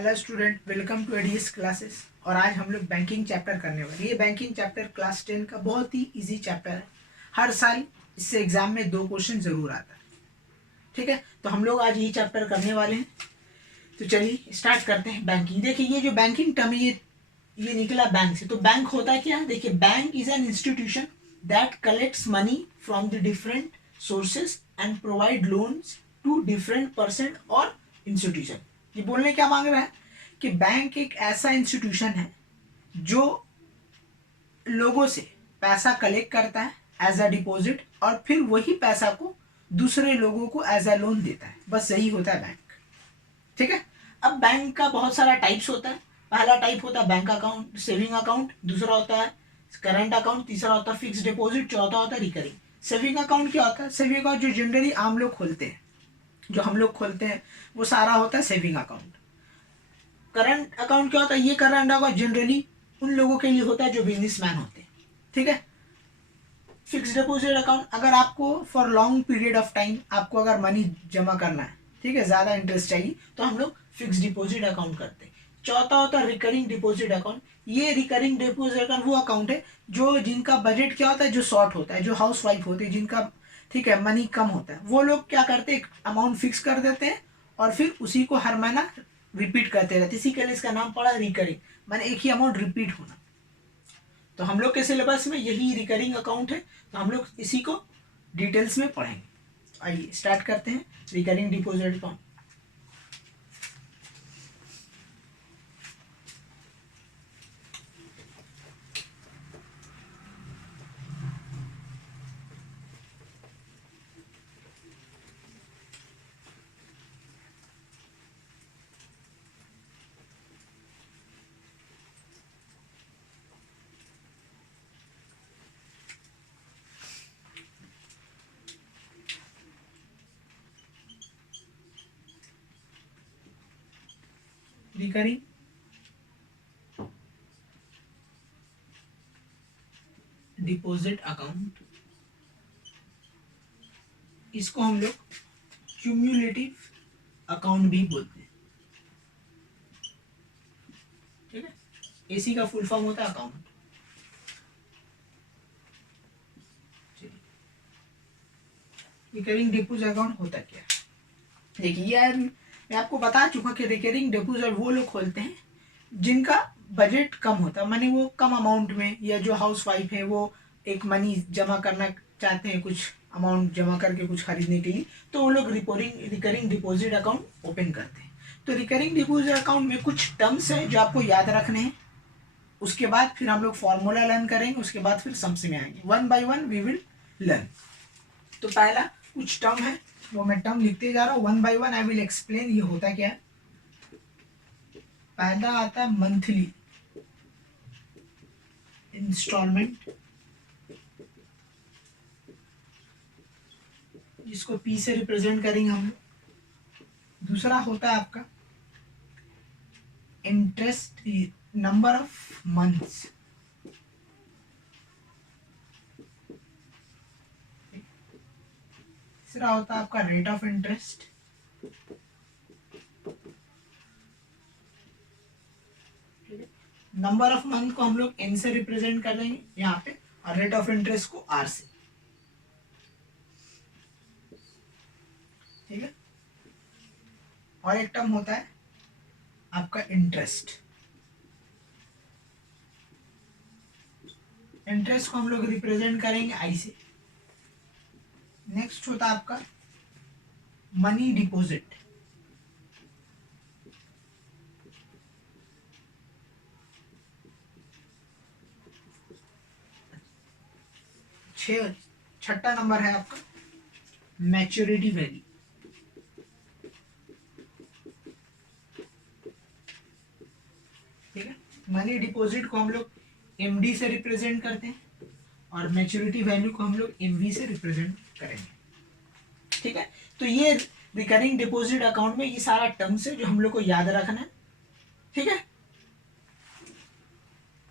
Hello student, welcome to ADS classes. और आज हम लोग बैंकिंग चैप्टर करने वाले। ये बैंकिंग चैप्टर क्लास 10 का बहुत ही इजी चैप्टर है। हर साल इससे एग्जाम में 2 क्वेश्चन जरूर आता है। ठीक है, तो हम लोग आज ये चैप्टर करने वाले हैं। तो चलिए स्टार्ट करते हैं। बैंकिंग, देखिए ये जो बैंकिंग टर्म है ये निकला बैंक से। तो बैंक होता है क्या? देखिए, bank is an institution that collects money from the different sources and provide loans to different person और इंस्टीट्यूशन। ये बोलने क्या मांग रहा है कि बैंक एक ऐसा इंस्टीट्यूशन है जो लोगों से पैसा कलेक्ट करता है एज अ डिपॉजिट और फिर वही पैसा को दूसरे लोगों को एज अ लोन देता है। बस यही होता है बैंक। ठीक है, अब बैंक का बहुत सारा टाइप्स होता है। पहला टाइप होता है बैंक अकाउंट, सेविंग अकाउंट। दूसरा होता है करंट अकाउंट। तीसरा होता है फिक्स डिपॉजिट। चौथा होता है रिकरिंग। सेविंग अकाउंट क्या होता है? सेविंग अकाउंट जो जनरली आम लोग खोलते हैं, जो हम लोग खोलते हैं, वो सारा होता है सेविंग अकाउंट। करंट अकाउंट क्या होता है? ये करंट अकाउंट जनरली उन लोगों के लिए होता है जो बिजनेसमैन होते हैं। ठीक है, फिक्स डिपॉजिट अकाउंट, अगर आपको for long period of time आपको अगर मनी जमा करना है, ठीक है, ज़्यादा इंटरेस्ट चाहिए, तो हम लोग फिक्स डिपॉजिट अकाउंट करते हैं। चौथा होता है रिकरिंग डिपॉजिट अकाउंट। ये रिकरिंग डिपॉजिट अकाउंट वो अकाउंट है जो जिनका बजट क्या होता है, जो शॉर्ट होता है, जो हाउस वाइफ होती है, जिनका ठीक है मनी कम होता है, वो लोग क्या करते हैं, अमाउंट फिक्स कर देते हैं और फिर उसी को हर महीना रिपीट करते रहते। इसी के लिए इसका नाम पड़ा रिकरिंग, माने एक ही अमाउंट रिपीट होना। तो हम लोग के सिलेबस में यही रिकरिंग अकाउंट है, तो हम लोग इसी को डिटेल्स में पढ़ेंगे। आइए स्टार्ट करते हैं recurring deposit account. Recurring deposit account, इसको हम लोग क्यूम्युलेटिव अकाउंट भी बोलते हैं। ठीक है, एसी का फुल फॉर्म होता है अकाउंट। रिकरिंग डिपॉजिट अकाउंट होता क्या? देखिए यार, मैं आपको बता चुका कि रिकरिंग डिपॉजिट वो लोग खोलते हैं जिनका बजट कम होता है, माने वो कम अमाउंट में, या जो हाउस वाइफ है वो एक मनी जमा करना चाहते हैं, कुछ अमाउंट जमा करके कुछ खरीदने के लिए, तो वो लोग रिकरिंग डिपॉजिट अकाउंट ओपन करते हैं। तो रिकरिंग डिपॉजिट अकाउंट में कुछ टर्म्स हैं जो आपको याद रखने हैं। उसके बाद फिर हम लोग फॉर्मूला लर्न करेंगे, उसके बाद फिर सम्स में आएंगे। One by one we will learn. तो पहला कुछ टर्म है, वो मैं टर्म लिखते जा रहा हूँ, one by one I will explain ये होता क्या है। पहला आता है मंथली इंस्टॉलमेंट, जिसको पी से रिप्रेजेंट करेंगे हम। दूसरा होता है आपका इंटरेस्ट, नंबर ऑफ मंथ्स। तीसरा होता है आपका rate of interest. Number of month को हम लोग एन से रिप्रेजेंट कर देंगे यहाँ पे, और रेट ऑफ इंटरेस्ट को आर से। ठीक है, और एक टर्म होता है आपका इंटरेस्ट। इंटरेस्ट को हम लोग रिप्रेजेंट करेंगे आई से। नेक्स्ट होता है आपका मनी डिपॉजिट। छठा नंबर है आपका मैच्योरिटी वैल्यू। ठीक है, मनी डिपॉजिट को हम लोग एमडी से रिप्रेजेंट करते हैं और मैच्योरिटी वैल्यू को हम लोग एमवी से रिप्रेजेंट करेंगे। ठीक है, तो ये रिकरिंग डिपॉजिट अकाउंट में ये सारा टर्म्स है जो हम लोग को याद रखना है। ठीक है,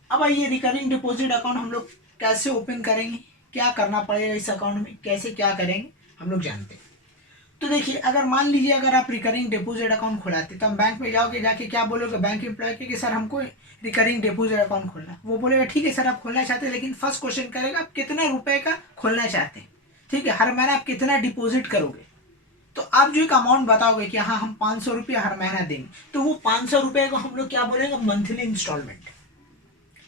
अब आइए रिकरिंग डिपॉजिट अकाउंट हम लोग कैसे ओपन करेंगे, क्या करना पड़ेगा इस अकाउंट में, कैसे क्या करेंगे, हम लोग जानते हैं। तो देखिए, अगर मान लीजिए अगर आप रिकरिंग डिपॉजिट अकाउंट खुलाते तो हम बैंक में जाओगे, जाके क्या बोलोगे बैंक एम्प्लॉय के कि सर हमको रिकरिंग डिपॉजिट अकाउंट खोलना। वो बोलेगा ठीक है सर आप खोलना चाहते हैं, लेकिन फर्स्ट क्वेश्चन करेगा आप कितना रुपए का खोलना चाहते हैं, ठीक है, हर महीना आप कितना डिपॉजिट करोगे। तो आप जो एक अमाउंट बताओगे कि हाँ हम 500 रुपये हर महीना देंगे, तो वो 500 रुपये को हम लोग क्या बोलेंगे, मंथली इंस्टॉलमेंट।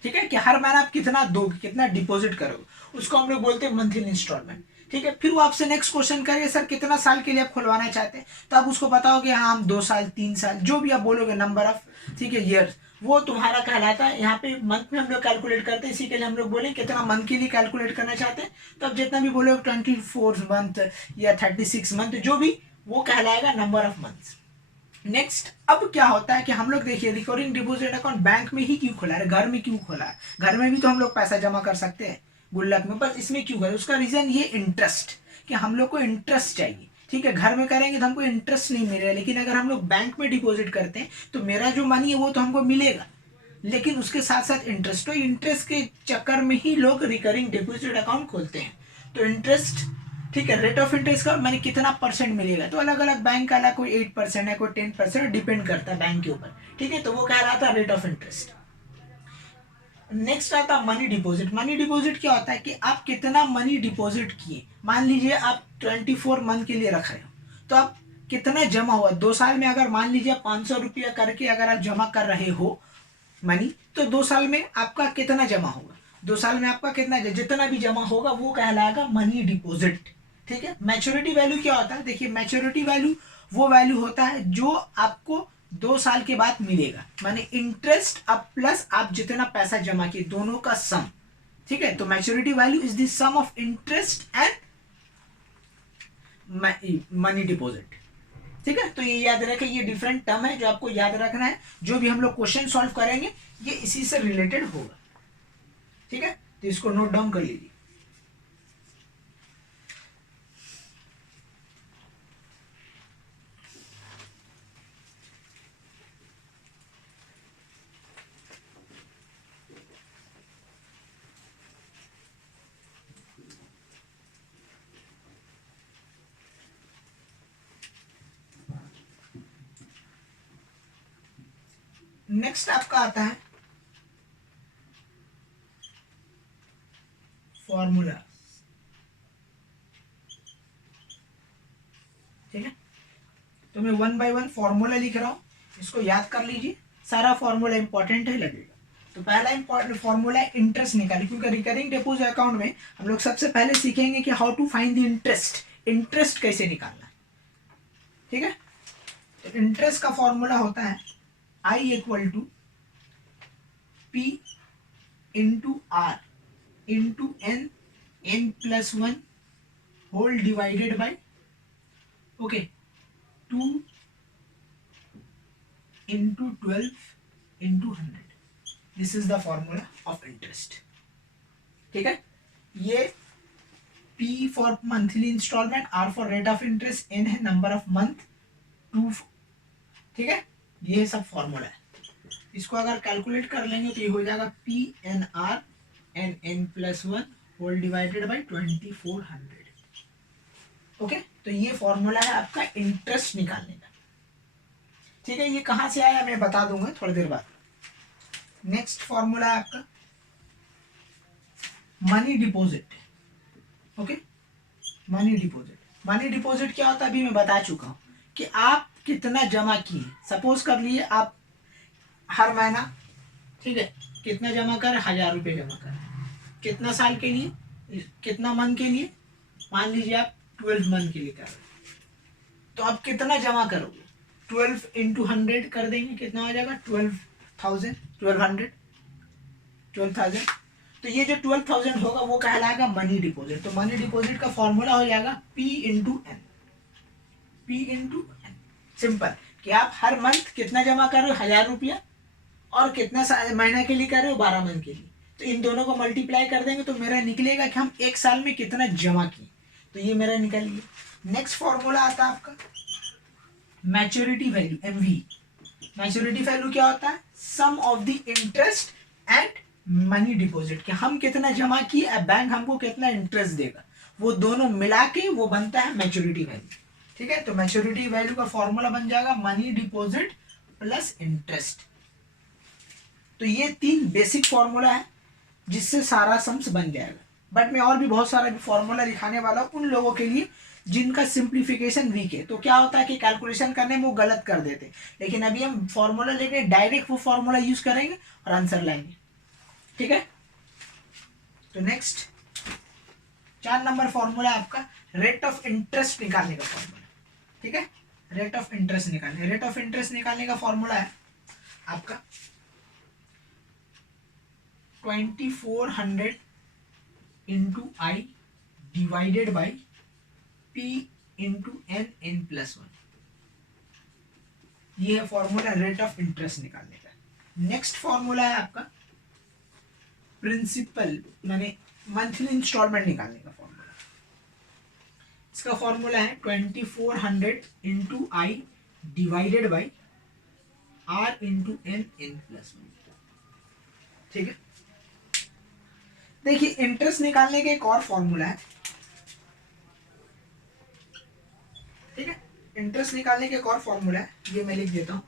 ठीक है, कि हर महीना आप कितना दोगे, कितना डिपॉजिट करोगे, उसको हम लोग बोलते हैं मंथली इंस्टॉलमेंट। ठीक है, फिर वो आपसे नेक्स्ट क्वेश्चन करेगा सर कितना साल के लिए आप खुलवाना चाहते हैं, तो आप उसको बताओगे हाँ हम 2 साल 3 साल जो भी आप बोलोगे नंबर ऑफ, ठीक है, ईयर्स, वो तुम्हारा कहलाता है। यहाँ पे मंथ में हम लोग कैलकुलेट करते हैं, इसी के लिए हम लोग बोले कितना मंथ के लिए कैलकुलेट करना चाहते हैं, तो आप जितना भी बोलोगे 24 मंथ या 36 मंथ जो भी, वो कहलाएगा नंबर ऑफ मंथ्स। नेक्स्ट, अब क्या होता है कि हम लोग देखिए रिकरिंग डिपॉजिट अकाउंट बैंक में ही क्यों खोला है, घर में क्यों खोला है, घर में भी तो हम लोग पैसा जमा कर सकते हैं गुल्लक में, बस इसमें क्यों है, उसका रीजन ये इंटरेस्ट, कि हम लोग को इंटरेस्ट चाहिए। ठीक है, घर में करेंगे तो हमको इंटरेस्ट नहीं मिलेगा, लेकिन अगर हम लोग बैंक में डिपॉजिट करते हैं तो मेरा जो मनी है वो तो हमको मिलेगा, लेकिन उसके साथ साथ इंटरेस्ट, तो इंटरेस्ट के चक्कर में ही लोग रिकरिंग डिपॉजिट अकाउंट खोलते हैं। तो इंटरेस्ट, ठीक है, रेट ऑफ इंटरेस्ट का मैंने कितना परसेंट मिलेगा, तो अलग अलग बैंक का अलग, कोई 8% है, कोई 10%, डिपेंड करता है बैंक के ऊपर। ठीक है, तो वो कहलाता है रेट ऑफ इंटरेस्ट। नेक्स्ट आता है मनी डिपॉजिट। मनी डिपॉजिट क्या होता है कि आप कितना मनी डिपॉजिट किए, मान लीजिए आप 24 मंथ के लिए रख रहे हो, तो आप कितना जमा हुआ 2 साल में, अगर मान लीजिए 500 रुपया करके अगर आप जमा कर रहे हो मनी, तो 2 साल में आपका कितना जमा होगा, 2 साल में आपका कितना, जितना भी जमा होगा वो कहलाएगा मनी डिपॉजिट। ठीक है, मैच्योरिटी वैल्यू क्या होता है, देखिए मैच्योरिटी वैल्यू वो वैल्यू होता है जो आपको 2 साल के बाद मिलेगा, माने इंटरेस्ट अब प्लस आप जितना पैसा जमा किए दोनों का सम। ठीक है, तो maturity value is the sum of interest and money deposit. ठीक है, तो ये याद रखें, ये डिफरेंट टर्म है जो आपको याद रखना है, जो भी हम लोग क्वेश्चन सॉल्व करेंगे ये इसी से रिलेटेड होगा। ठीक है, तो इसको नोट डाउन कर लीजिए। नेक्स्ट आपका आता है फॉर्मूला। ठीक है, तो मैं 1 बाय 1 फॉर्मूला लिख रहा हूं, इसको याद कर लीजिए, सारा फॉर्मूला इंपॉर्टेंट है लगेगा। तो पहला इंपॉर्टेंट फॉर्मूला है इंटरेस्ट निकालिए, क्योंकि रिकरिंग डिपॉजिट अकाउंट में हम लोग सबसे पहले सीखेंगे कि how to find the interest, interest कैसे निकालना है। ठीक है, तो इंटरेस्ट का फॉर्मूला होता है I equal to P into R into N, N plus 1 whole divided by, okay, 2 इंटू 12 इंटू 100। This is the formula of interest. ठीक है, ये P for monthly installment, R for rate of interest, N है number of month, 2, ठीक है, ये सब फॉर्मूला है। इसको अगर कैलकुलेट कर लेंगे तो ये हो जाएगा P N R N N plus 1 whole divided by 2400। Okay, तो ये फॉर्मूला है आपका इंटरेस्ट निकालने का। ठीक है, ये कहाँ से आया मैं बता दूंगा थोड़ी देर बाद। नेक्स्ट फॉर्मूला है आपका money deposit. Okay, money deposit, money deposit क्या होता है अभी मैं बता चुका हूँ, कि आप कितना जमा किए, सपोज कर लिए आप हर महीना, ठीक है, कितना जमा कर, 1000 रुपये जमा कर, कितना साल के लिए, कितना मंथ के लिए, मान लीजिए आप 12 मंथ के लिए कर रहे हैं, तो आप कितना जमा करोगे, 12 इंटू 100 कर देंगे, कितना हो जाएगा 12,000, 12,000। तो ये जो 12,000 होगा वो कहलाएगा मनी डिपॉजिट। तो मनी डिपॉजिट का फॉर्मूला हो जाएगा P into N, P into N, simple, कि आप हर मंथ कितना जमा कर रहे हो, 1000 रुपया, और कितना महीना के लिए कर रहे हो, 12 मंथ के लिए, तो इन दोनों को मल्टीप्लाई कर देंगे तो मेरा निकलेगा कि हम 1 साल में कितना जमा किए, तो ये मेरा निकल गया। नेक्स्ट फॉर्मूला आता है आपका maturity value, MV. Maturity value क्या होता है, sum of the interest and money deposit, कि हम कितना जमा किए बैंक हमको कितना इंटरेस्ट देगा, वो दोनों मिला के वो बनता है मैच्योरिटी वैल्यू। ठीक है, तो मैच्योरिटी वैल्यू का फॉर्मूला बन जाएगा मनी डिपॉजिट प्लस इंटरेस्ट। तो ये 3 बेसिक फॉर्मूला है जिससे सारा सम्स बन जाएगा। बट मैं और भी बहुत सारा फॉर्मूला दिखाने वाला हूँ उन लोगों के लिए जिनका सिंप्लीफिकेशन वीक है। तो क्या होता है कि कैलकुलेशन करने में वो गलत कर देते हैं, लेकिन अभी हम फॉर्मूला लेके डायरेक्ट वो फॉर्मूला यूज करेंगे और आंसर लाएंगे। ठीक है, तो नेक्स्ट 4 नंबर फॉर्मूला है आपका रेट ऑफ इंटरेस्ट निकालने का फॉर्मूला। ठीक है, रेट ऑफ इंटरेस्ट निकालने का फॉर्मूला है आपका 2400 into I divided by P into n+1। ये है फॉर्मूला रेट ऑफ इंटरेस्ट निकालने का। नेक्स्ट फॉर्मूला है आपका प्रिंसिपल माने मंथली इंस्टॉलमेंट निकालने का फॉर्मूला। इसका फॉर्मूला है 2400 into I divided by R into n+1। ठीक है, देखिए इंटरेस्ट निकालने का एक और फॉर्मूला है। ठीक है, इंटरेस्ट निकालने का एक और फॉर्मूला है, ये मैं लिख देता हूँ।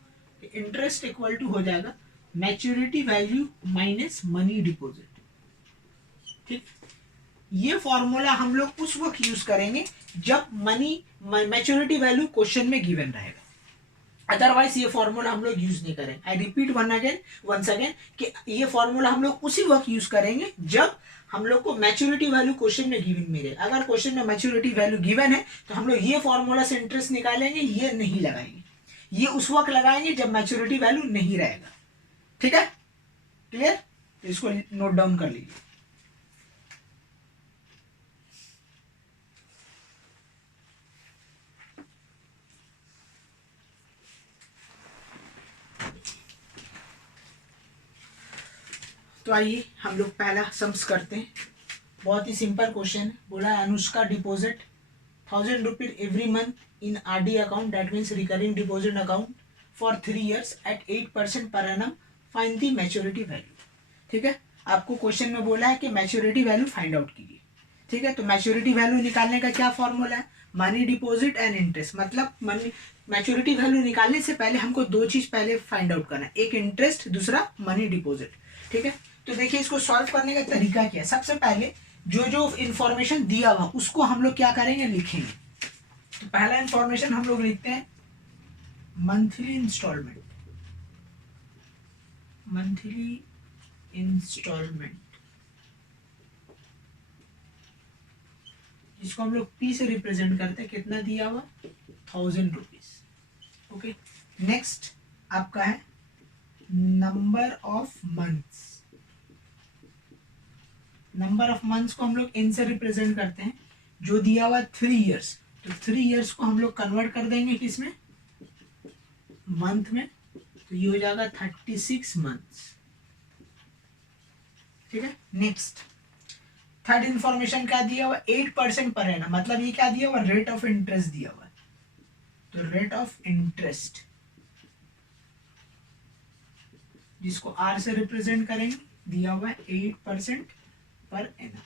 इंटरेस्ट इक्वल टू हो जाएगा maturity value minus money deposit. ठीक, ये फॉर्मूला हम लोग उस वक्त यूज करेंगे जब मनी मैच्योरिटी वैल्यू क्वेश्चन में गिवन रहेगा, अदरवाइज ये फॉर्मूला हम लोग यूज नहीं करेंगे। आई रिपीट वंस अगेन कि ये फॉर्मूला हम लोग उसी वक्त यूज करेंगे जब हम लोग को मैच्योरिटी वैल्यू क्वेश्चन में गिवन मिले। अगर क्वेश्चन में मैच्योरिटी वैल्यू गिवन है तो हम लोग ये फॉर्मूला से इंटरेस्ट निकालेंगे, ये नहीं लगाएंगे। ये उस वक्त लगाएंगे जब मैच्योरिटी वैल्यू नहीं रहेगा। ठीक है, क्लियर? तो इसको नोट डाउन कर लीजिए। तो आइए हम लोग पहला सम्स करते हैं। बहुत ही सिंपल क्वेश्चन है। बोला है Anushka deposit 1000 rupees every month in RD account, that means recurring deposit account for 3 years at 8% per annum, find the maturity value. ठीक है, आपको क्वेश्चन में बोला है कि मैच्योरिटी वैल्यू फाइंड आउट कीजिए। ठीक है, तो मैच्योरिटी वैल्यू निकालने का क्या फॉर्मूला है? Money deposit and interest. मतलब मनी मैच्योरिटी वैल्यू निकालने से पहले हमको 2 चीज पहले फाइंड आउट करना है, एक इंटरेस्ट, दूसरा मनी डिपॉजिट। ठीक है, तो देखिए इसको सॉल्व करने का तरीका क्या है। सबसे पहले जो जो इंफॉर्मेशन दिया हुआ उसको हम लोग क्या करेंगे, लिखेंगे। तो पहला इंफॉर्मेशन हम लोग लिखते हैं मंथली इंस्टॉलमेंट। जिसको हम लोग P से रिप्रेजेंट करते हैं। कितना दिया हुआ? 1000 रुपीज। ओके, नेक्स्ट आपका है number of months. Number of months को हम लोग N से रिप्रेजेंट करते हैं। जो दिया हुआ 3 years, तो 3 years को हम लोग कन्वर्ट कर देंगे किसमें? मंथ में। तो ये हो जाएगा 36 मंथ्स। ठीक है, नेक्स्ट थर्ड इंफॉर्मेशन क्या दिया हुआ? 8% पर एनम। मतलब ये क्या दिया हुआ? रेट ऑफ इंटरेस्ट दिया हुआ है। तो रेट ऑफ इंटरेस्ट जिसको R से रिप्रेजेंट करेंगे, दिया हुआ है 8% पर एनम।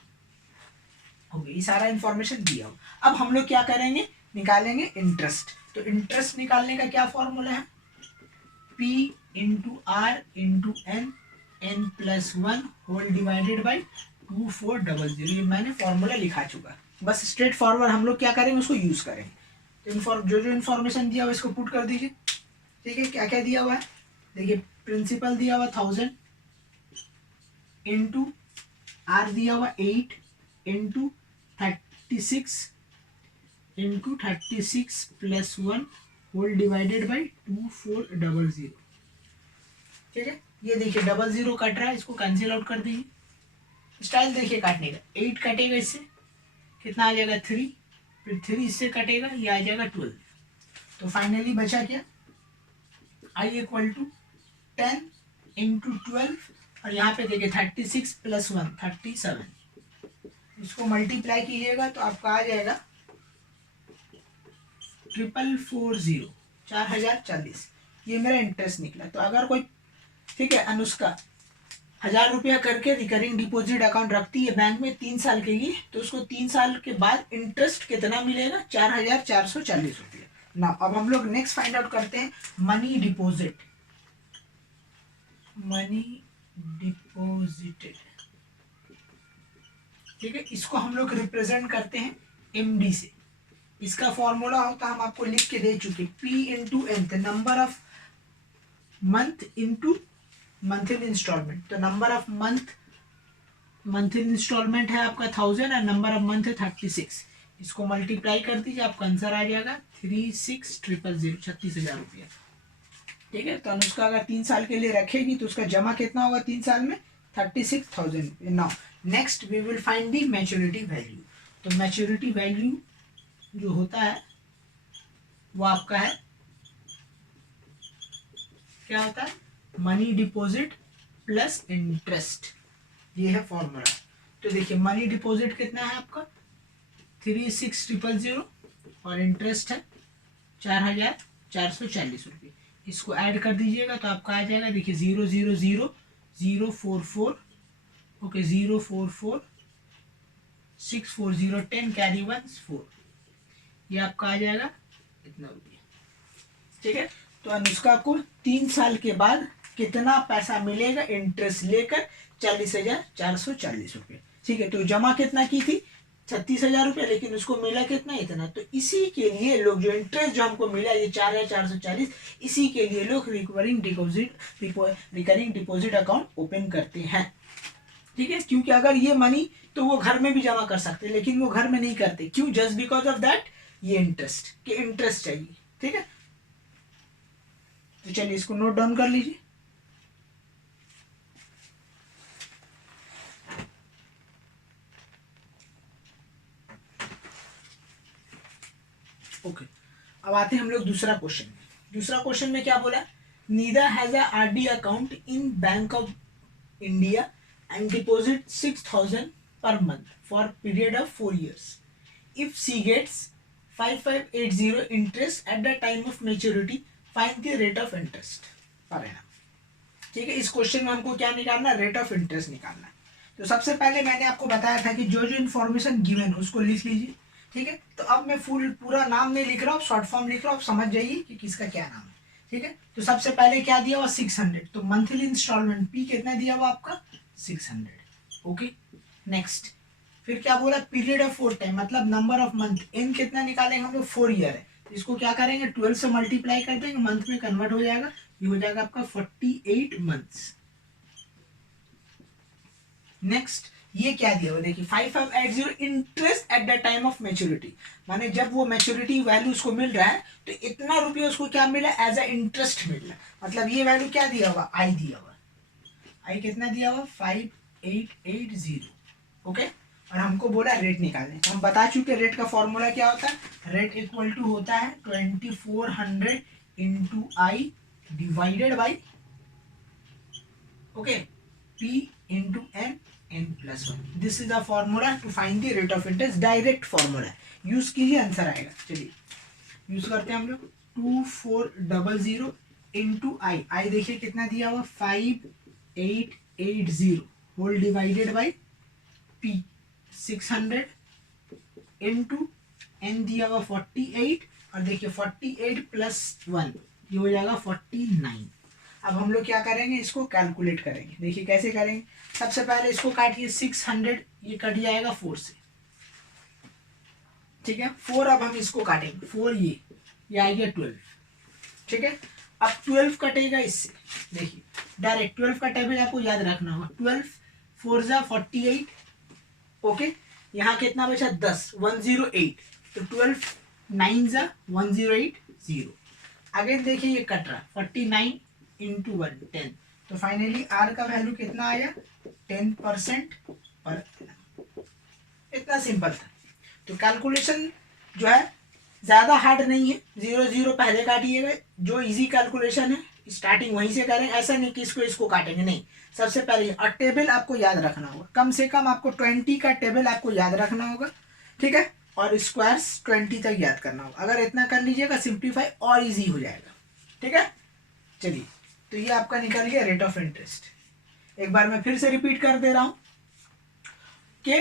हो गया, ये सारा इंफॉर्मेशन दिया हुआ। अब हम लोग क्या करेंगे, निकालेंगे इंटरेस्ट। तो इंटरेस्ट निकालने का क्या फॉर्मूला है? P into R into n+1 whole divided by 2400। ये मैंने फॉर्मूला लिखा चुका है, बस स्ट्रेट फॉरवर्ड हम लोग क्या करेंगे, उसको यूज करेंगे। तो जो जो इन्फॉर्मेशन दिया हुआ इसको पुट कर दीजिए। ठीक है, क्या क्या दिया हुआ है देखिए। प्रिंसिपल दिया हुआ 1000 इंटू आर दिया हुआ 8 into 36 into 36 plus 1 whole divided by 2400। ठीक है, ये देखिए 00 कट रहा है, इसको कैंसिल आउट कर दीजिए। स्टाइल देखिए काटने का, 8 कटेगा इससे, कितना आ जाएगा 3, फिर 3 इससे कटेगा, ये आ जाएगा 12। तो फाइनली बचा क्या? I इक्वल टू 10 इंटू 12, और यहाँ पे देखिए 36 प्लस 1 37। इसको मल्टीप्लाई कीजिएगा तो आपका आ जाएगा 4440, 4040। ये मेरा इंटरेस्ट निकला। तो अगर कोई, ठीक है अनुष्का, 1,000 रुपया करके रिकरिंग डिपॉजिट अकाउंट रखती है बैंक में 3 साल के लिए, तो उसको 3 साल के बाद इंटरेस्ट कितना मिलेगा? 4,440 रुपया। ना अब हम लोग नेक्स्ट फाइंड आउट करते हैं मनी डिपॉजिट। मनी डिपॉजिटेड, ठीक है, इसको हम लोग रिप्रेजेंट करते हैं एमडी से। इसका फॉर्मूला होता है, हम आपको लिख के दे चुके, P into N, number of month into monthly instalment. तो नंबर ऑफ मंथली इंस्टॉलमेंट है आपका 1000 और नंबर ऑफ मंथ है 36। इसको मल्टीप्लाई कर दीजिए, आपका आंसर आ जाएगा 36,000, 36,000 रुपया। ठीक है, तो अनुष्का अगर 3 साल के लिए रखेगी तो उसका जमा कितना होगा 3 साल में? 36,000। Now next we will find the maturity value. तो मैच्योरिटी वैल्यू जो होता है वो आपका है, क्या होता है? मनी डिपॉजिट प्लस इंटरेस्ट, ये है फॉर्मूला। तो देखिए मनी डिपॉजिट कितना है आपका 36,000 और इंटरेस्ट है 4,440 रुपये। इसको ऐड कर दीजिएगा तो आपका आ जाएगा, देखिए 0,0,0,044, ओके 0,44 640 10 कैरी 1 4, ये आपका आ जाएगा इतना रुपया। ठीक है, तो अनुष्का को 3 साल के बाद कितना पैसा मिलेगा इंटरेस्ट लेकर? 40,440 रुपये। ठीक है, तो जमा कितना की थी? 36,000 रुपये, लेकिन उसको मिला कितना? इतना। तो इसी के लिए लोग जो इंटरेस्ट जो हमको मिला ये 4,440, इसी के लिए लोग रिकरिंग डिपॉजिट अकाउंट ओपन करते हैं। ठीक है, क्योंकि अगर ये मनी तो वो घर में भी जमा कर सकते, लेकिन वो घर में नहीं करते। क्यों? जस्ट बिकॉज ऑफ दैट ये इंटरेस्ट के इंटरेस्ट चाहिए। ठीक है, तो चलिए इसको नोट डाउन कर लीजिए। ओके, अब आते हैं हम लोग दूसरा क्वेश्चन में। दूसरा क्वेश्चन में क्या बोला? Nida has a RD account in Bank of India and deposit 6,000 per month for period of 4 years. If she gets 5,580 interest at the time of maturity, find the rate of interest per annum. ठीक है, इस question में हमको क्या निकालना? Rate of interest निकालना है। तो सबसे पहले मैंने आपको बताया था कि जो जो इन्फॉर्मेशन गिवन उसको लिख लीजिए। ठीक है, तो अब मैं पूरा नाम नहीं लिख रहा हूँ, शॉर्ट फॉर्म लिख रहा हूँ, समझ जाइए कि किसका क्या नाम है। ठीक है, तो सबसे पहले क्या दिया हुआ? 600। तो मंथली इंस्टॉलमेंट पी कितना दिया हुआ आपका? 600। ओके, नेक्स्ट फिर क्या बोला? पीरियड ऑफ 4 टाइम, मतलब नंबर ऑफ मंथ। एन कितना निकालेंगे हम लोग? 4 ईयर है, इसको क्या करेंगे? 12 से मल्टीप्लाई कर देंगे, मंथ में कन्वर्ट हो जाएगा, ये हो जाएगा आपका 48 मंथ्स। नेक्स्ट ये क्या दिया हुआ? देखिए 5,580 interest at the time of maturity, माने जब वो मैच्योरिटी वैल्यू उसको मिल रहा है तो इतना रुपया उसको क्या मिला? एज अ इंटरेस्ट मिल रहा है। मतलब ये वैल्यू क्या दिया हुआ? आई दिया हुआ। आई कितना दिया हुआ? 5,880। ओके, और हमको बोला रेट निकालने। हम बता चुके रेट का फॉर्मूला क्या होता है। रेट इक्वल टू होता है 2400 into I divided by, okay, P into N n+1। This is the formula to find the rate of interest. Direct formula use कीजिए, आंसर आएगा। चलिए यूज करते हैं हम लोग। 2400 इंटू आई, आई देखिए कितना दिया हुआ? 5,880 whole divided by P 600 into N दिया हुआ 48, और देखिए 48 + 1 ये हो जाएगा 49। अब हम लोग क्या करेंगे? इसको कैलकुलेट करेंगे। देखिए कैसे करेंगे? सबसे पहले इसको काटिए, 600 ये कट जाएगा 4 से। ठीक है, 4 अब हम इसको काटेंगे, 4 ये आ गया 12। ठीक है, अब 12 कटेगा इससे। देखिए डायरेक्ट 12 का टेबल आपको याद रखना होगा। 12 4 × 48, ओके, यहाँ कितना बचा? 10, 108। तो 12 9 × 108 0। अगेन देखिए ये कट रहा, 49 इंटू 1 10। तो फाइनली आर का वैल्यू कितना आया? 10% पर। इतना सिंपल था। तो कैलकुलेशन जो है ज्यादा हार्ड नहीं है। 0 0 पहले काटिएगा, जो इजी कैलकुलेशन है स्टार्टिंग वहीं से करें। ऐसा नहीं कि इसको काटेंगे, नहीं। सबसे पहले और टेबल आपको याद रखना होगा, कम से कम आपको 20 का टेबल आपको याद रखना होगा। ठीक है, और स्क्वायर्स 20 तक याद करना होगा। अगर इतना कर लीजिएगा सिंप्लीफाई और इजी हो जाएगा। ठीक है, चलिए तो ये आपका निकल गया रेट ऑफ इंटरेस्ट। एक बार मैं फिर से रिपीट कर दे रहा हूं कि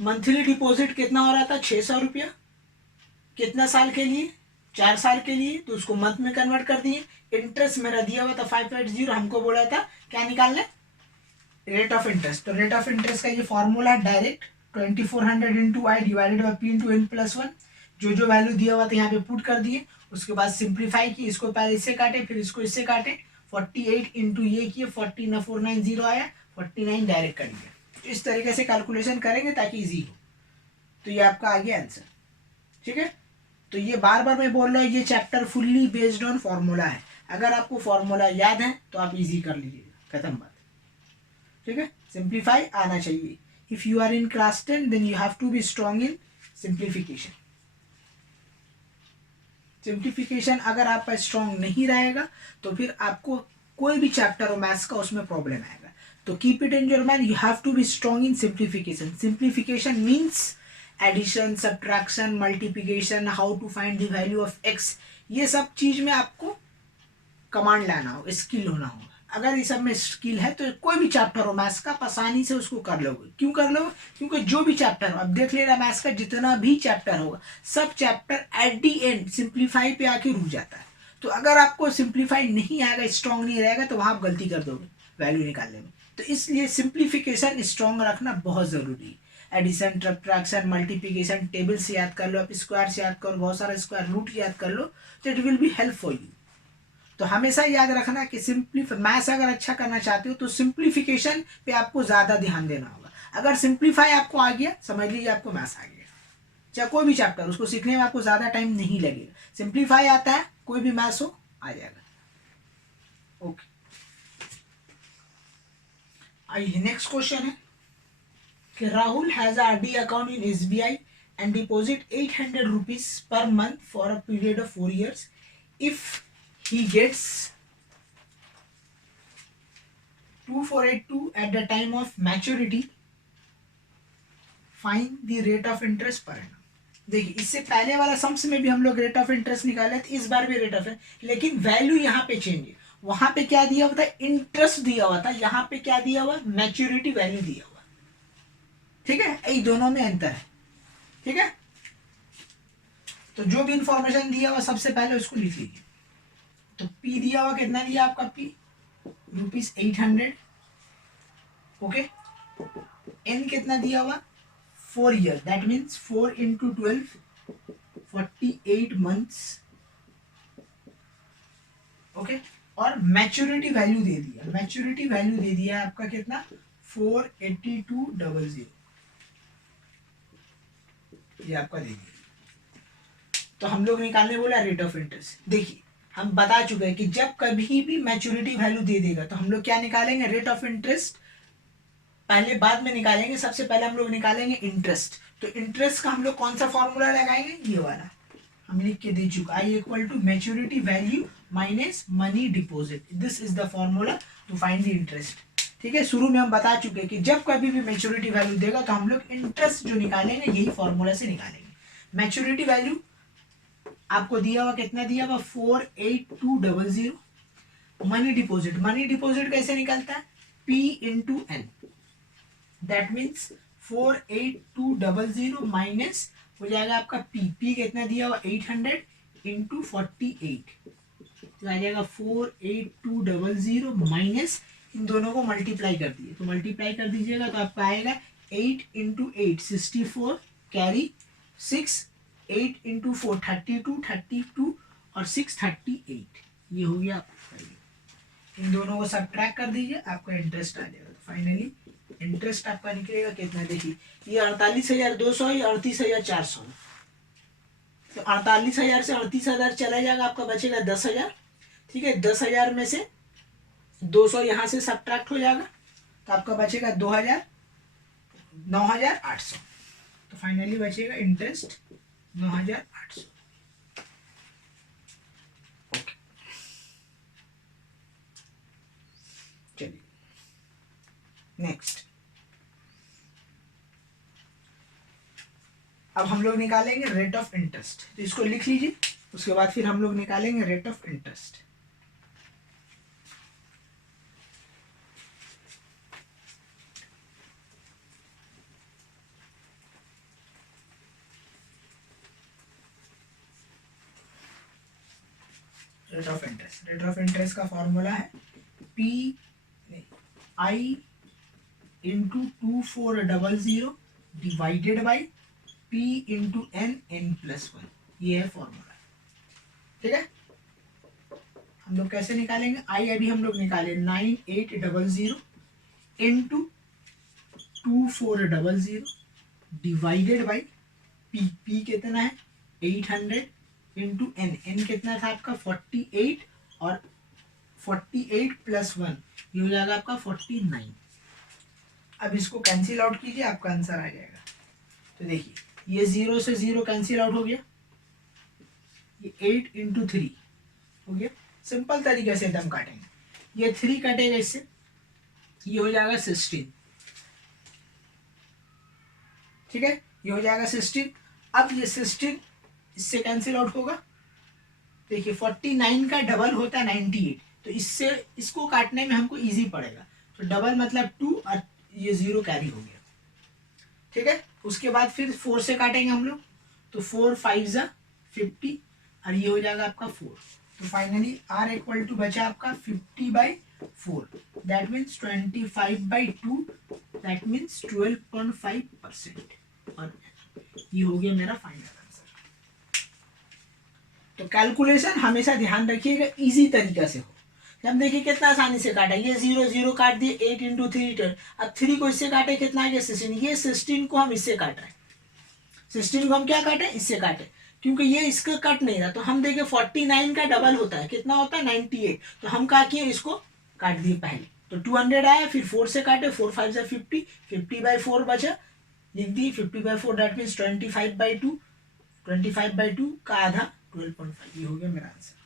मंथली डिपॉजिट कितना हो रहा था, 600 रुपया। कितना साल के लिए, 4 साल के लिए, तो उसको मंथ में कन्वर्ट कर दिए। इंटरेस्ट मेरा दिया हुआ था 580, हमको बोला था क्या निकालना, रेट ऑफ इंटरेस्ट। तो रेट ऑफ इंटरेस्ट का ये formula direct 2400 into I divided by P into N plus one. जो वैल्यू दिया हुआ था यहाँ पे पुट कर दिए, उसके बाद सिंप्लीफाई की, इसको पहले इससे काटे फिर इसको इससे काटे, 48 इंटू ये किए, 490 आया, 49 डायरेक्ट कर दिया। इस तरीके से कैलकुलेशन करेंगे ताकि इजी हो। तो ये आपका आ गया आंसर, ठीक है। तो ये बार बार मैं बोल रहा हूँ, ये chapter fully based on formula है। अगर आपको फॉर्मूला याद है तो आप इजी कर लीजिएगा, खत्म बात, ठीक है। सिंप्लीफाई आना चाहिए। If you are in class 10 then you have to be strong in simplification. Simplification अगर आपका स्ट्रॉन्ग नहीं रहेगा तो फिर आपको कोई भी चैप्टर हो मैथ्स का उसमें प्रॉब्लम आएगा। तो keep it in your mind, you have to be strong in simplification. Simplification means addition, subtraction, multiplication, how to find the value of X, ये सब चीज में आपको कमांड लाना हो, स्किल होना हो। अगर इस सब में स्किल है तो कोई भी चैप्टर हो मैथ्स का आप आसानी से उसको कर लोगे। क्यों कर लोगे, क्योंकि जो भी चैप्टर हो, अब देख लेना मैथ्स का जितना भी चैप्टर होगा, सब chapter at the and simplify पे आके रुक जाता है। तो अगर आपको सिंप्लीफाई नहीं आएगा, स्ट्रॉन्ग नहीं रहेगा, तो वहां आप गलती कर दोगे वैल्यू निकालने में। तो इसलिए सिंप्लीफिकेशन स्ट्रॉन्ग रखना बहुत जरूरी है। एडिशन, सब्ट्रैक्शन, मल्टीप्लिकेशन टेबल से याद कर लो, आप स्क्वायर से याद करो, बहुत सारा स्क्वायर रूट याद कर लो, तो it will be help for you. तो हमेशा याद रखना कि मैथ्स अगर अच्छा करना चाहते हो तो सिंप्लीफिकेशन पे आपको ज्यादा ध्यान देना होगा। अगर सिंप्लीफाई आपको आ गया, समझ लीजिए आपको मैथ्स आ गया। चाहे कोई भी चैप्टर, उसको सीखने में आपको ज्यादा टाइम नहीं लगेगा। सिंप्लीफाई आता है, कोई भी मैथ्स हो आ जाएगा। ओके, आइए नेक्स्ट क्वेश्चन है कि Rahul has RD account in SBI and deposit 800 rupees per month for a period of 4 years. If he gets 2482 at the time of maturity, find the rate of interest per annum. देखिए, इससे पहले वाला sums में भी हम लोग rate of interest निकाले थे, इस बार भी रेट ऑफ, लेकिन वैल्यू यहाँ पे चेंज है। वहां पे क्या दिया हुआ था, इंटरेस्ट दिया हुआ था, यहाँ पे क्या दिया हुआ, मैच्योरिटी वैल्यू दिया हुआ, ठीक है। ये दोनों में अंतर है, ठीक है। तो जो भी इंफॉर्मेशन दिया हुआ सबसे पहले उसको लिख लीजिए। तो पी दिया हुआ कितना दिया आपका, पी ₹800, ओके। एन कितना दिया हुआ, 4 year, that means 4 into 12, 48 months, okay. और मैच्योरिटी वैल्यू दे दिया, मैच्योरिटी वैल्यू दे दिया आपका कितना, 48200, ये आपका दे दिया। तो हम लोग निकालने बोला रेट ऑफ इंटरेस्ट। देखिए, हम बता चुके हैं कि जब कभी भी मैच्योरिटी वैल्यू दे देगा तो हम लोग क्या निकालेंगे, रेट ऑफ इंटरेस्ट पहले बाद में निकालेंगे। सबसे पहले हम लोग निकालेंगे इंटरेस्ट। तो इंटरेस्ट का हम लोग कौन सा फॉर्मूला लगाएंगे, ये वाला हम लिख के दे चुका, I equal to maturity value minus money deposit, this is the formula to find the interest, ठीक है। शुरू में हम बता चुके हैं कि जब कभी भी मैच्योरिटी वैल्यू देगा तो हम लोग इंटरेस्ट जो निकालेंगे यही फॉर्मूला से निकालेंगे। मैच्योरिटी वैल्यू आपको दिया हुआ कितना दिया हुआ, 48200। मनी डिपॉजिट, मनी डिपॉजिट कैसे निकलता है, P into N, that means 48200 minus हो जाएगा आपका P कितना दिया हुआ 800 इंटू 48, तो आ जाएगा 48200 माइनस, इन दोनों को मल्टीप्लाई कर दिए, तो मल्टीप्लाई कर दीजिएगा तो आपका आएगा 8 इंटू 8 64, कैरी 6, 8 इंटू 4 32 और 6 38, ये हो गया आपका। इन दोनों को सब्ट्रैक्ट कर दीजिए, आपका इंटरेस्ट आ जाएगा। तो फाइनली इंटरेस्ट आपका निकलेगा कितना, देखिए ये 48,200 है, 38,400, तो 48,000 से 38,000 चला जाएगा, आपका बचेगा 10,000, ठीक है। 10,000 में से 200 यहाँ से सब्ट्रैक्ट हो जाएगा, तो आपका बचेगा 9,800, तो फाइनली बचेगा इंटरेस्ट 9,800। ओके, चलिए नेक्स्ट। अब हम लोग निकालेंगे रेट ऑफ इंटरेस्ट, तो इसको लिख लीजिए, उसके बाद फिर हम लोग निकालेंगे rate of interest. Rate of interest, rate of interest का फॉर्मूला है P I into 2400 divided by P into n plus 1, ये है फॉर्मूला। ठीक है, हम लोग कैसे निकालेंगे, आई अभी हम लोग निकाले 9800 इंटू 2400 डिवाइडेड बाई पी कितना है 800 इंटू एन कितना था आपका 48, और 48 प्लस 1 ये हो जाएगा आपका 49। अब इसको कैंसिल आउट कीजिए, आपका आंसर आ जाएगा। तो देखिए ये 0 से 0 कैंसिल आउट हो गया, ये 8 इंटू 3 हो गया। सिंपल तरीके से एकदम काटेंगे, ये 3 कटेगा इससे, ये हो जाएगा 16। ठीक है, ये हो जाएगा 16। अब ये 16 इससे कैंसिल आउट होगा। देखिए 49 का डबल होता है 98, तो इससे इसको काटने में हमको इजी पड़ेगा। तो डबल मतलब 2 और ये 0 कैरी हो गया। ठीक है, उसके बाद फिर 4 से काटेंगे हम लोग, तो 4 5 जा 50 और ये हो जाएगा आपका 4। तो फाइनली R इक्वल टू बचा आपका 50/4, दैट मीन्स 25/2, दैट मीन्स 12.5%, और ये हो गया मेरा फाइनल आंसर। तो कैलकुलेशन हमेशा ध्यान रखिएगा इजी तरीका से हो। जब देखिए कितना आसानी से काटा, ये 0 0 काट दिए, 8 इंटू 3 10। अब 3 को इससे काटे कितना आ गया 16, ये 16 को हम इससे काट रहे हैं, 16 को हम क्या काटे इससे काटे, क्योंकि ये इसका कट नहीं रहा। तो हम देखें 49 का डबल होता है, कितना होता है 98, तो हम क्या किए इसको काट दिए पहले, तो 200 आया, फिर 4 से काटे, 4 5 जा 50, 50/4 बचा, लिख दी 50/4, दैट मीन्स 25/2, 25/2 का आधा 12.5, ये हो गया मेरा आंसर।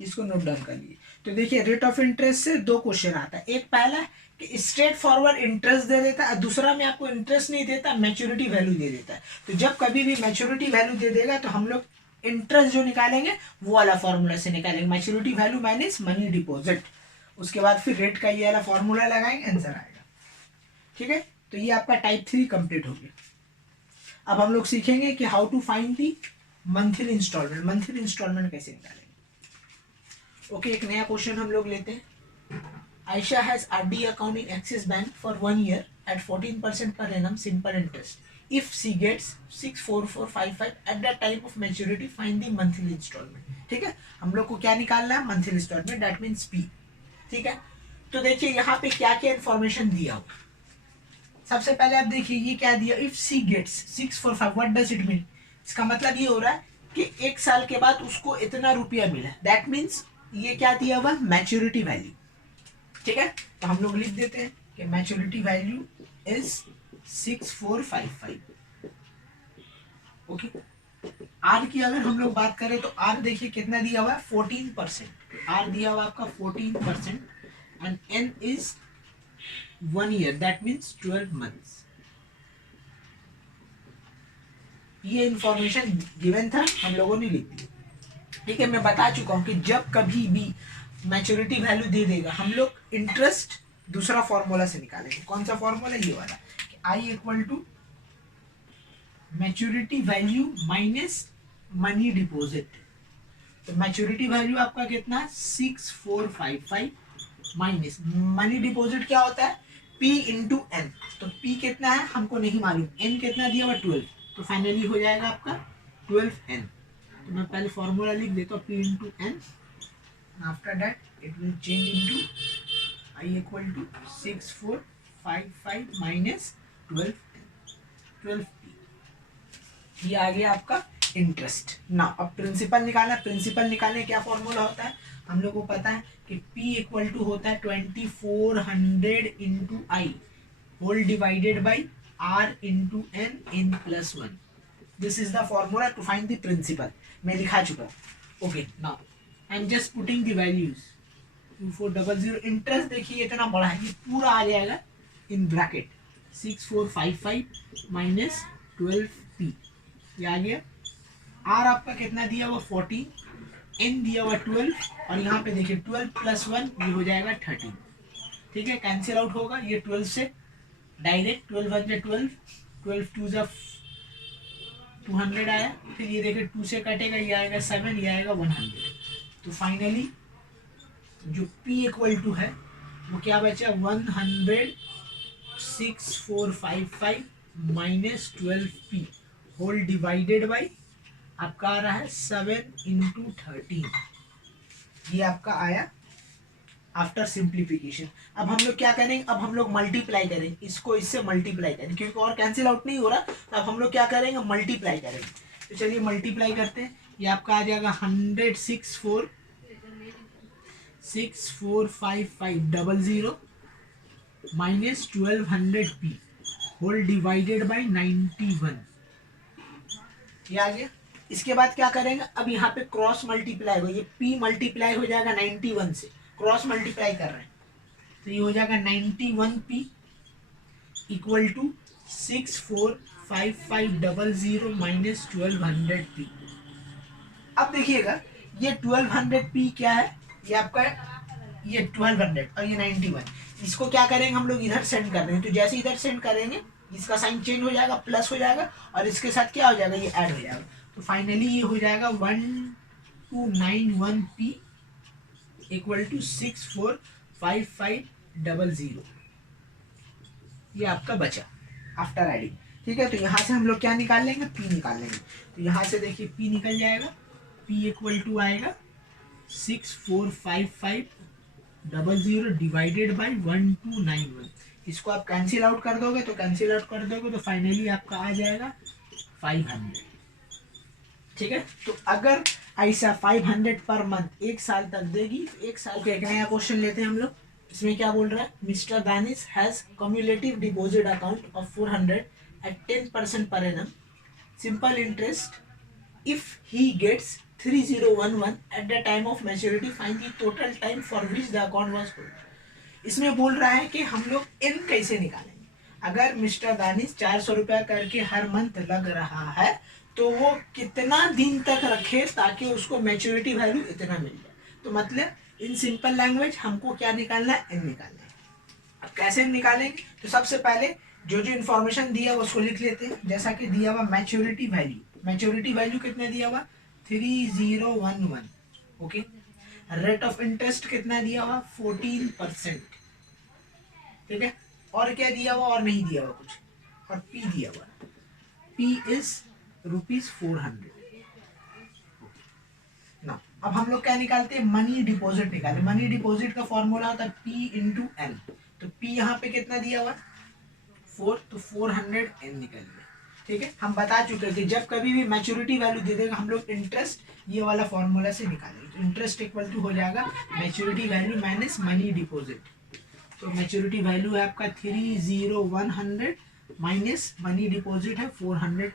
इसको नोट डाउन कर लिए। तो देखिए रेट ऑफ इंटरेस्ट से 2 क्वेश्चन आता है, एक पहला कि स्ट्रेट फॉरवर्ड इंटरेस्ट दे देता है, दूसरा में आपको इंटरेस्ट नहीं देता, मैच्योरिटी वैल्यू दे देता है। तो जब कभी भी मैच्योरिटी वैल्यू दे देगा तो हम लोग इंटरेस्ट जो निकालेंगे वो वाला फॉर्मूला से निकालेंगे, maturity value minus money deposit, उसके बाद फिर रेट का ये वाला फॉर्मूला लगाएंगे, आंसर आएगा। ठीक है, तो ये आपका टाइप 3 कंप्लीट हो गया। अब हम लोग सीखेंगे कि how to find the monthly instalment, monthly instalment कैसे निकालेंगे। ओके, एक नया क्वेश्चन हम लोग लेते हैं। Aisha has RD account in Axis Bank for 1 year at 14% per annum simple interest. If she gets 64455 at the time of maturity, find the monthly installment. ठीक है, हम लोग को क्या निकालना है monthly instalment, that means P। ठीक है, तो देखिए यहाँ पे क्या क्या इन्फॉर्मेशन दिया हो। सबसे पहले आप देखिए ये क्या दिया, if she gets 645, what does it mean, इसका मतलब ये हो रहा है कि 1 साल के बाद उसको इतना रुपया मिला, दैट मीन्स ये क्या दिया हुआ मैच्योरिटी वैल्यू। ठीक है, तो हम लोग लिख देते हैं कि maturity value is 6455। Okay, R की अगर हम लोग बात करें तो आर देखिए कितना दिया हुआ है 14%, आर दिया हुआ आपका 14%, and N is 1 year, that means 12 months. ये इंफॉर्मेशन गिवन था, हम लोगों ने लिख दी। ठीक है, मैं बता चुका हूं कि जब कभी भी मैच्योरिटी वैल्यू दे देगा हम लोग इंटरेस्ट दूसरा फॉर्मूला से निकालेंगे। कौन सा फॉर्मूला, ये वाला, I equal to maturity value minus money deposit. तो मैच्योरिटी वैल्यू आपका कितना 6455 माइनस मनी डिपॉजिट क्या होता है P इंटू एन। तो P कितना है हमको नहीं मालूम, N कितना दिया हुआ 12, तो फाइनली हो जाएगा आपका 12N। तो मैं पहले फॉर्मूला लिख देता हूँ P into N, after that it will change into I equal to 6455 minus 12P। ये आ गया आपका इंटरेस्ट ना। अब प्रिंसिपल निकालना, प्रिंसिपल निकालने क्या फॉर्मूला होता है हम लोग को पता है कि P इक्वल टू होता है 2400 into I whole divided by R into n plus 1। This is the formula to find the principal, मैं लिखा चुका हूँ। Okay, now I am just putting the values. 2400 interest देखिए इतना बड़ा है, ये पूरा आ जाएगा इन ब्रैकेट 6455 माइनस 12P, ये आ गया। आर आपका कितना दिया हुआ 14, एन दिया हुआ 12, और यहाँ पे देखिए 12 प्लस 1 ये हो जाएगा 13। ठीक है, कैंसिल आउट होगा ये 12 से डायरेक्ट, 12 1 जा 12, 12 2 जा 200 आया, फिर ये देखिए 2 से कटेगा, ये आएगा 7, ये आएगा 100। तो फाइनली जो p इक्वल टू है वो क्या बचा, 106,455 minus 12p whole divided by आपका आ रहा है 7 × 13। ये आपका आया आफ्टर सिंप्लीफिकेशन। अब हम लोग क्या करेंगे, अब हम लोग मल्टीप्लाई करेंगे, इसको इससे मल्टीप्लाई करेंगे क्योंकि और कैंसिल आउट नहीं हो रहा, तो अब हम लोग क्या करेंगे, मल्टीप्लाई करेंगे। तो चलिए मल्टीप्लाई करते हैं। ये आपका आ जाएगा 106,455 minus 1200p whole divided by 91। ये आ गया। इसके बाद क्या करेंगे, अब यहाँ पे क्रॉस मल्टीप्लाई हो, ये p मल्टीप्लाई हो जाएगा 91 से, क्रॉस मल्टीप्लाई कर रहे हैं तो ये हो जाएगा 91p equal to 64550 minus 1200p। अब देखिएगा ये 1200p क्या है, ये आपका ये 1200 और ये 91, इसको क्या करेंगे हम लोग इधर सेंड कर देंगे। तो जैसे इधर सेंड करेंगे इसका साइन चेंज हो जाएगा, प्लस हो जाएगा और इसके साथ क्या हो जाएगा, ये ऐड हो जाएगा। तो फाइनली ये हो जाएगा 1291p इक्वल टू 64550। ये आपका बचा आफ्टर एडिंग। ठीक है, तो यहाँ से हम लोग क्या निकाल लेंगे, p निकाल लेंगे। तो यहाँ से देखिए p निकल जाएगा, p इक्वल टू आएगा 64550 डिवाइडेड बाई 1291। इसको आप कैंसिल आउट कर दोगे तो फाइनली आपका आ जाएगा 500। ठीक है, तो अगर ऐसा 500 पर मंथ एक साल तक देगी तो एक साल का एक नया क्वेश्चन लेते हैं हम लोग। इसमें क्या बोल रहा है, mister Danish has cumulative deposit account of 400 at 10% per annum simple interest if he gets 3011 at the time of maturity find the total time for which the account was closed। इसमें बोल रहा है कि हम लोग n कैसे निकालेंगे। अगर मिस्टर दानिश 400 रुपया करके हर मंथ लग रहा है तो वो कितना दिन तक रखे ताकि उसको मैच्योरिटी वैल्यू इतना मिल जाए। तो मतलब इन सिंपल लैंग्वेज हमको क्या निकालना है, n निकालना है। अब कैसे निकालेंगे, तो सबसे पहले जो जो इन्फॉर्मेशन दिया हुआ उसको लिख लेते हैं। जैसा कि दिया हुआ मैच्योरिटी वैल्यू कितना दिया हुआ 3011। ओके, रेट ऑफ इंटरेस्ट कितना दिया हुआ 14%। ठीक है, और क्या दिया हुआ, और नहीं दिया हुआ कुछ, और p दिया हुआ, p इज ₹400 ना। अब हम लोग क्या निकालते हैं, मनी डिपॉजिट निकालते। मनी डिपॉजिट का फॉर्मूला होता है p इंटू n। तो p यहाँ पे कितना दिया हुआ 4, तो 400n निकल गया। ठीक है, हम बता चुके हैं कि जब कभी भी मैच्योरिटी वैल्यू दे देगा हम लोग इंटरेस्ट ये वाला फॉर्मूला से निकालेंगे। तो इंटरेस्ट इक्वल टू हो जाएगा maturity value minus money deposit. तो मैच्योरिटी वैल्यू है आपका 30100 माइनस मनी डिपॉजिट है 400n।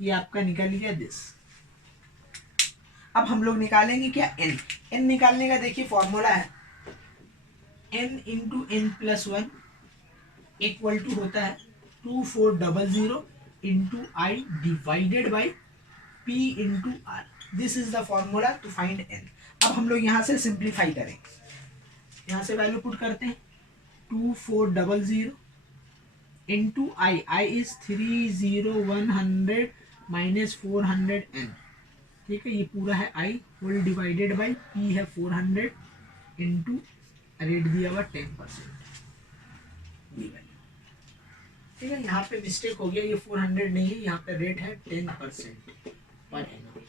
ये आपका निकल गया दिस। अब हम लोग निकालेंगे क्या, n निकालने का देखिए फॉर्मूला है n into n plus 1 equal to होता है 2400 into I divided by p into R. This is the formula to find n। अब हम लोग यहाँ से सिंप्लीफाई करेंगे, यहाँ से वैल्यू पुट करते हैं 2400 into I is 30100 minus 400n। ठीक है, ये पूरा है i whole divided by p है 400 इंटू रेट दिया हुआ 10%। ठीक है, यहाँ पे मिस्टेक हो गया, ये 400 नहीं है, यहाँ पे रेट है 10% पर एनम।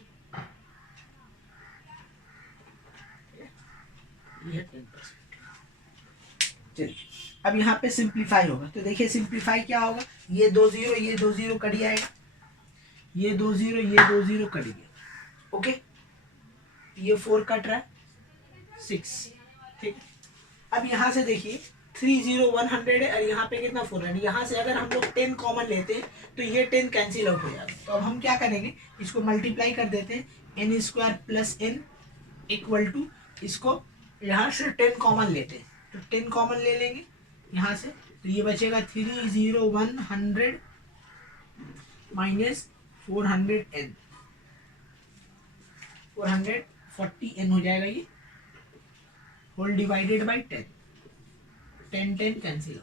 ये है 10%। चलिए अब यहाँ पे सिंप्लीफाई होगा, तो देखिए सिंप्लीफाई क्या होगा, ये 20 ये 20 कट जाएगा, ये 20 ये 20 कट गया। ओके, ये 4 कट रहा है 6। ठीक है, अब यहाँ से देखिए 30100 है और यहाँ पे कितना 400। यहाँ से अगर हम लोग 10 कॉमन लेते हैं तो ये 10 कैंसिल आउट हो जाएगा। तो अब हम क्या करेंगे, इसको मल्टीप्लाई कर देते हैं n square plus n equal to, इसको यहाँ से 10 कॉमन लेते हैं तो 10 कॉमन ले लेंगे यहाँ से, तो ये बचेगा 30100 माइनस 400n, 440n हो जाएगा ये होल डिवाइडेड बाई 10 कैंसिल हो।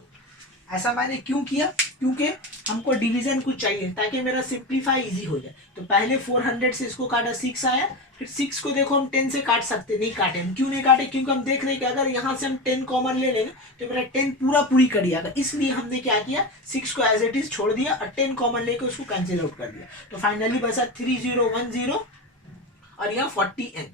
ऐसा मैंने क्यों किया, क्योंकि हमको डिवीजन कुछ चाहिए ताकि मेरा सिंप्लीफाई इजी हो जाए। तो पहले 400 से इसको काटा 6 आया, फिर 6 को देखो हम 10 से काट सकते, नहीं काटे हम। क्यों नहीं काटे? क्योंकि हम देख रहे हैं कि अगर यहाँ से हम 10 कॉमन ले लेंगे तो मेरा 10 पूरी कट जाएगा, इसलिए हमने क्या किया 6 को एज इट इज छोड़ दिया और 10 कॉमन लेकर उसको कैंसिल आउट कर दिया। तो फाइनली बचा 3010 और यहाँ 40n।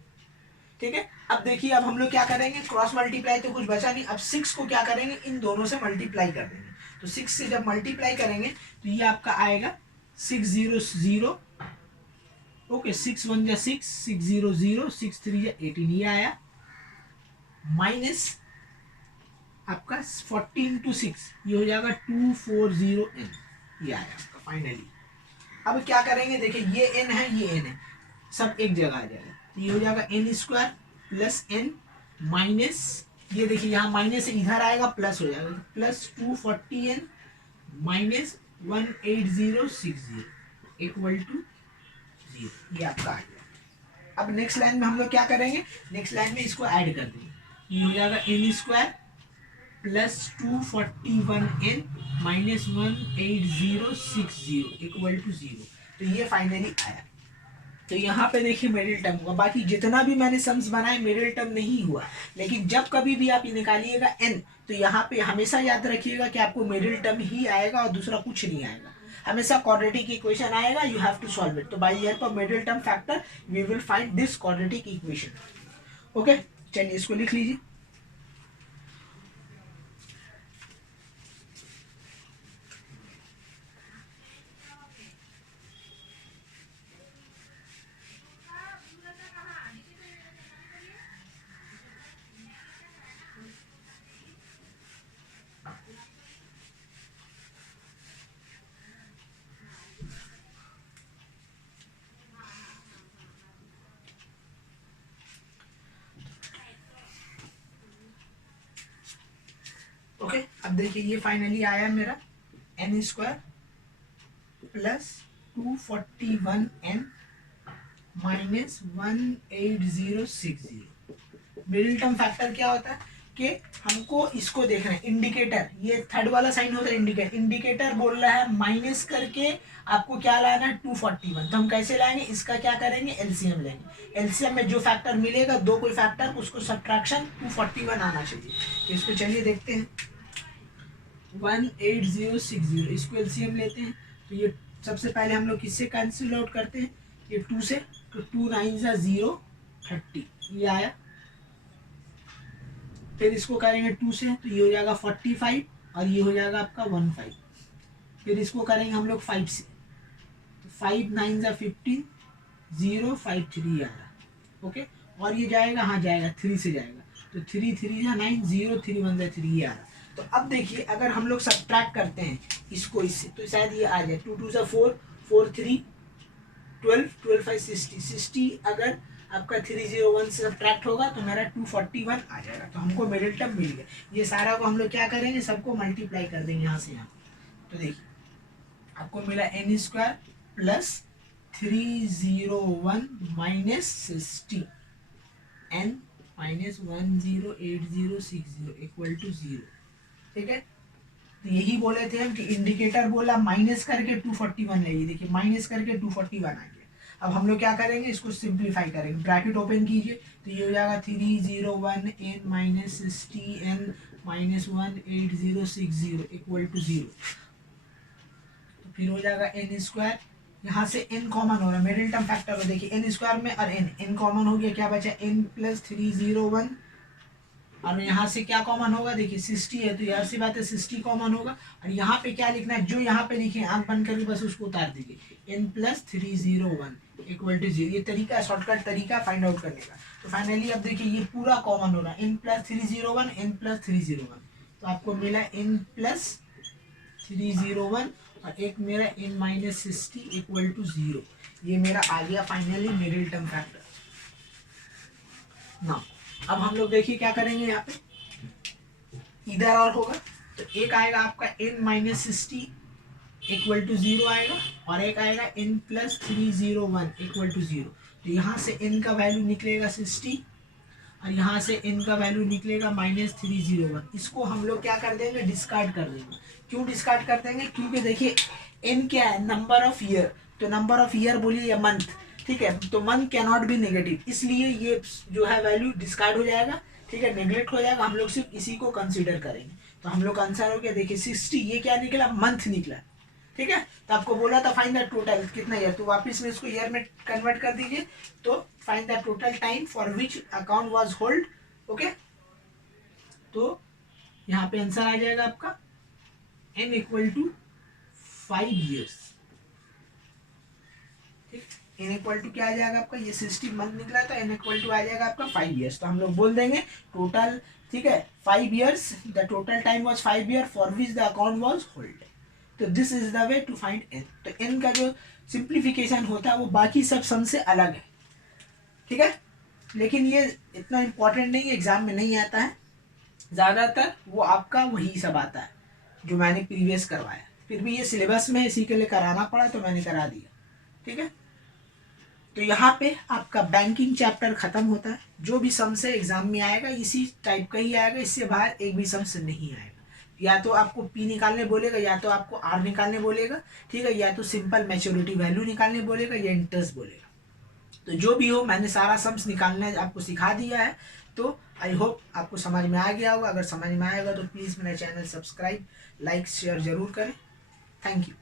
ठीक है, अब देखिए अब हम लोग क्या करेंगे, क्रॉस मल्टीप्लाई तो कुछ बचा नहीं, अब 6 को क्या करेंगे, इन दोनों से मल्टीप्लाई कर देंगे। तो 6 से जब मल्टीप्लाई करेंगे तो ये आपका आएगा 600, ओके 6 1 जा 6, 600, 6 3 जा 18, ये आया माइनस आपका 14 to 6, ये हो जाएगा 240n, ये आया आपका फाइनली। अब क्या करेंगे, देखिए ये n है ये n है, सब एक जगह आ जाएगा, तो ये हो जाएगा n square plus n minus, ये देखिए यहाँ माइनस इधर आएगा प्लस हो जाएगा, plus 240n minus 18060 equal to 0, ये आपका आ गया। अब नेक्स्ट लाइन में हम लोग क्या करेंगे, नेक्स्ट लाइन में इसको ऐड कर देंगे, ये हो जाएगा n square plus 241n minus 18060 equal to 0। तो ये फाइनली आया। तो यहाँ पे देखिए मिडिल टर्म हुआ, बाकी जितना भी मैंने सम्स बनाए मिडिल टर्म नहीं हुआ। लेकिन जब कभी भी आप निकालिएगा n, तो यहाँ पे हमेशा याद रखिएगा कि आपको मिडिल टर्म ही आएगा और दूसरा कुछ नहीं आएगा, हमेशा क्वाड्रेटिक इक्वेशन आएगा, you have to solve it. तो by help of middle term factor we will find this quadratic equation. Okay, चलिए इसको लिख लीजिए। ओके, अब देखिए ये फाइनली आया मेरा n square plus 241n minus 18060। Middle term factor क्या होता है कि हमको इसको देखना है, इंडिकेटर, ये थर्ड वाला साइन होता है इंडिकेटर, इंडिकेटर बोल रहा है माइनस करके आपको क्या लाना है 241। तो हम कैसे लाएंगे, इसका क्या करेंगे, एलसीएम लेंगे, एलसीएम में जो फैक्टर मिलेगा दो कोई फैक्टर उसको सब्ट्रैक्शन 241 आना चाहिए। तो इसको चलिए देखते हैं, 18060 इसको एलसीएम लेते हैं। तो ये सबसे पहले हम लोग किससे कैंसिल आउट करते हैं, ये 2 से, तो 2 9 जा 0 30, ये आया। फिर इसको करेंगे 2 से, तो ये हो जाएगा 45 और ये हो जाएगा आपका 15। फिर इसको करेंगे हम लोग 5 से, तो 5 9 जा 15, 0 5 3 आ रहा, ओके। और ये जाएगा, हाँ जाएगा 3 से जाएगा, तो 3 3 जा 9, 0 3 1 जा 3 ये आ रहा। तो अब देखिए अगर हम लोग सब्ट्रैक्ट करते हैं इसको इससे, तो शायद ये आ जाए 2 2 जा 4, 4 3 12, 12 5 60, 60 अगर आपका 301 से सब्ट्रैक्ट होगा तो मेरा 241 आ जाएगा। तो हमको मिडिल टर्म मिल गया। ये सारा को हम लोग क्या करेंगे, सबको मल्टीप्लाई कर देंगे यहाँ से यहाँ। तो देखिए आपको मिला n square plus 301 minus 60 n minus 18060 equal to 0। ठीक है, तो यही बोले थे हम कि इंडिकेटर बोला माइनस करके 241 ले, देखिए माइनस करके 241 आ गया। अब हम लोग क्या करेंगे, इसको सिंप्लीफाई करेंगे, ब्रैकेट ओपन कीजिए, तो ये हो जाएगा 301n minus 60n minus 18060 equal to 0। तो फिर हो जाएगा n स्क्वायर, यहाँ से n कॉमन हो रहा है, मिडिल टर्म फैक्टर को देखिए n स्क्वायर में, और n कॉमन हो गया, क्या बचा n प्लस 301, और यहाँ से क्या कॉमन होगा, देखिए 60 है तो यहाँ से बात है 60 कॉमन होगा। और यहाँ पे क्या लिखना है, जो यहाँ पे लिखे आंख बंद करके बस उसको उतार दीजिए, n प्लस 301 इक्वल टू 0। ये तरीका है, शॉर्टकट तरीका फाइंड आउट करने का। तो फाइनली अब देखिए ये पूरा कॉमन हो रहा है, n प्लस 301, n प्लस 301, तो आपको मिला n प्लस 301 और एक मेरा n माइनस 60 इक्वल टू 0। ये मेरा आ गया फाइनली मिडिल टर्म फैक्टर। ना अब हम लोग देखिए क्या करेंगे, यहाँ पे इधर और होगा, तो एक आएगा आपका n माइनस 60 इक्वल टू 0 आएगा, और एक आएगा n प्लस 301 इक्वल टू 0। तो यहाँ से n का वैल्यू निकलेगा 60, और यहाँ से n का वैल्यू निकलेगा -301। इसको हम लोग क्या कर देंगे, डिस्कार्ड कर देंगे। क्यों डिस्कार्ड कर देंगे, क्योंकि देखिए n क्या है, नंबर ऑफ ईयर, तो नंबर ऑफ ईयर बोलिए या मंथ, ठीक है, तो month can not be negative, इसलिए ये जो है वैल्यू डिस्कार्ड हो जाएगा, ठीक है, नेग्लेक्ट हो जाएगा। हम लोग सिर्फ इसी को कंसिडर करेंगे। तो हम लोग का आंसर हो गया, देखिए 60, ये क्या निकला, मंथ निकला, ठीक है। तो आपको बोला था फाइंड द टोटल, कितना ईयर, तो वापस में इसको ईयर में कन्वर्ट कर दीजिए। तो find the total time for which account was hold, okay. तो यहाँ पे आंसर आ जाएगा आपका n इक्वल टू 5 ईयर्स, ठीक। n इक्वल टू क्या आ जाएगा आपका, ये 60 मंथ निकला, तो n इक्वल टू आ जाएगा आपका 5 ईयर्स। तो हम लोग बोल देंगे टोटल, ठीक है, 5 years, the total time was 5 year for which the account was hold. तो this is the way to find n। तो n का जो सिंप्लीफिकेशन होता है वो बाकी सब सम से अलग है, ठीक है, लेकिन ये इतना इम्पोर्टेंट नहीं है, एग्जाम में नहीं आता है, ज़्यादातर वो आपका वही सब आता है जो मैंने प्रीवियस करवाया। फिर भी ये सिलेबस में इसी के लिए कराना पड़ा तो मैंने करा दिया, ठीक है। तो यहाँ पे आपका बैंकिंग चैप्टर खत्म होता है। जो भी सम से एग्जाम में आएगा इसी टाइप का ही आएगा, इससे बाहर एक भी सम से नहीं आएगा। या तो आपको पी निकालने बोलेगा, या तो आपको आर निकालने बोलेगा, ठीक है, या तो सिंपल मैच्योरिटी वैल्यू निकालने बोलेगा, या इंटरेस्ट बोलेगा। तो जो भी हो, मैंने सारा सम्स निकालना आपको सिखा दिया है। तो आई होप आपको समझ में आ गया होगा। अगर समझ में आएगा तो प्लीज़ मेरा चैनल सब्सक्राइब, लाइक, शेयर जरूर करें। Thank you.